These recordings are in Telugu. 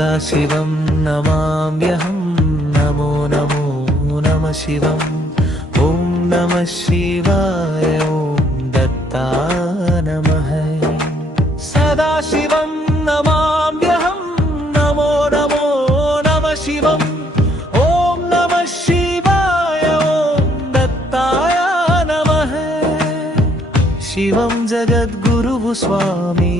सदाशिवं नमाम्यहं नमो नमो नमः शिवम् ॐ नमः शिवाय ॐ दत्ताय नमः सदाशिवं नमाम्यहं नमो नमो नमः शिवम् ॐ नमः शिवाय ॐ दत्ताय नमः शिवं जगद्गुरुः स्वामी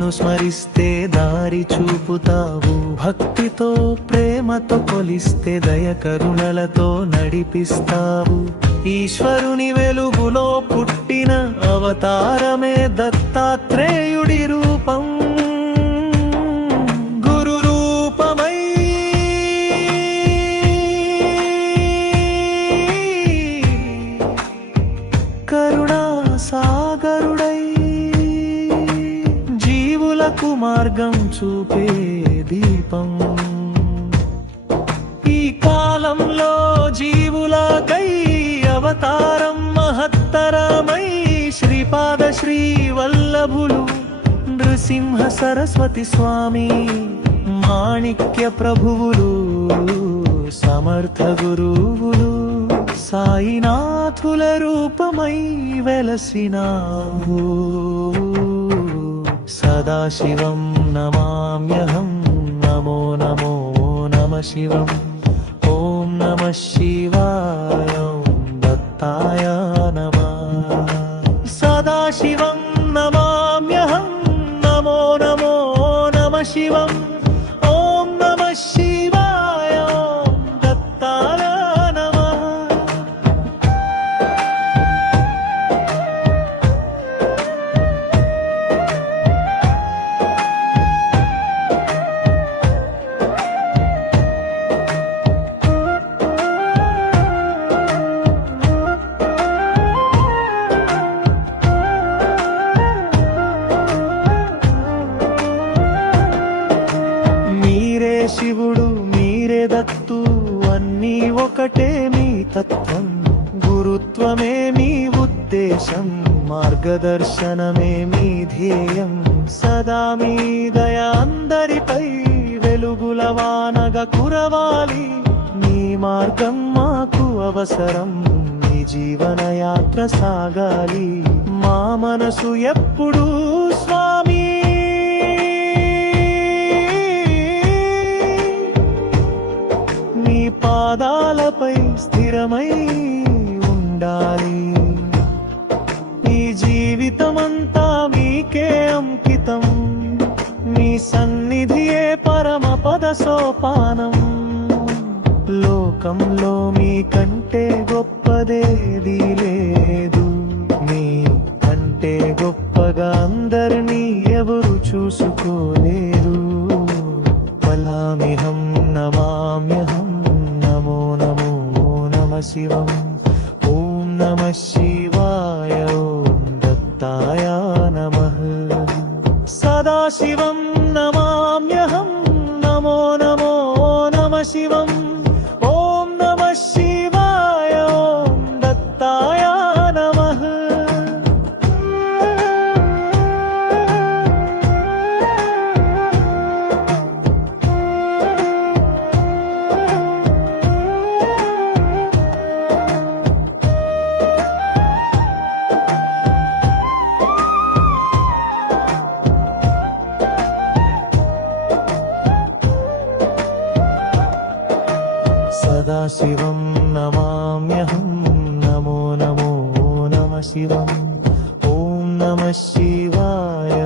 నిన్ను స్మరిస్తే దారి చూపుతావు భక్తితో ప్రేమతో కొలిస్తే దయ కరుణలతో నడిపిస్తావు ఈశ్వరుని వెలుగులో పుట్టిన అవతారమే దత్తాత్రేయుడి రూపం గురు రూపమై కరుణా సాగరుడై మార్గం చూపే దీపం ఈ కాలంలో జీవులకై అవతారం మహత్తరమై శ్రీపాద శ్రీ వల్లభులు నృసింహ సరస్వతి స్వామి మాణిక్య ప్రభువులు సమర్థ గురువులు సాయినాథుల రూపమై వెలసినావు सदाशिवं नमाम्यहं नमो नमो नमः शिवम् ॐ नमः शिवाय ॐ दत्ताय नमः सदाशिवं नमाम्यहं नमो नमो नमः शिवम् ॐ नमः शिवाय ॐ दत्ताय नमः శివుడు మీరే దత్తు అన్నీ ఒకటే మీ తత్వం గురుత్వమే మీ ఉద్దేశం మార్గదర్శనమే మీ ధ్యేయం సదా మీ దయ అందరిపై వెలుగుల వానగా కురవాలి మీ మార్గం మాకు అవసరం మీ జీవన యాత్ర సాగాలి మా మనసు ఎప్పుడూ స్వామి పాదాలపై స్థిరమై ఉండాలి ఈ జీవితమంతా మీకే అంకితం మీ సన్నిధియే పరమ పద సోపానం లోకంలో మీ కంటే గొప్పదేది లేదు మీ కంటే గొప్పగా అందరినీ ఎవరు చూసుకోలేరు వలామిహం నమామ్యహం नमो नमो नमः शिवम् ॐ नमः शिवाय ॐ दत्ताय नमः सदाशिवं नमाम्यहं नमो नमो नमः शिवम् ॐ नमः शिवाय ॐ दत्ताय नमः सदाशिवं नमाम्यहं नमो नमो नमः शिवम् ॐ नमः शिवाय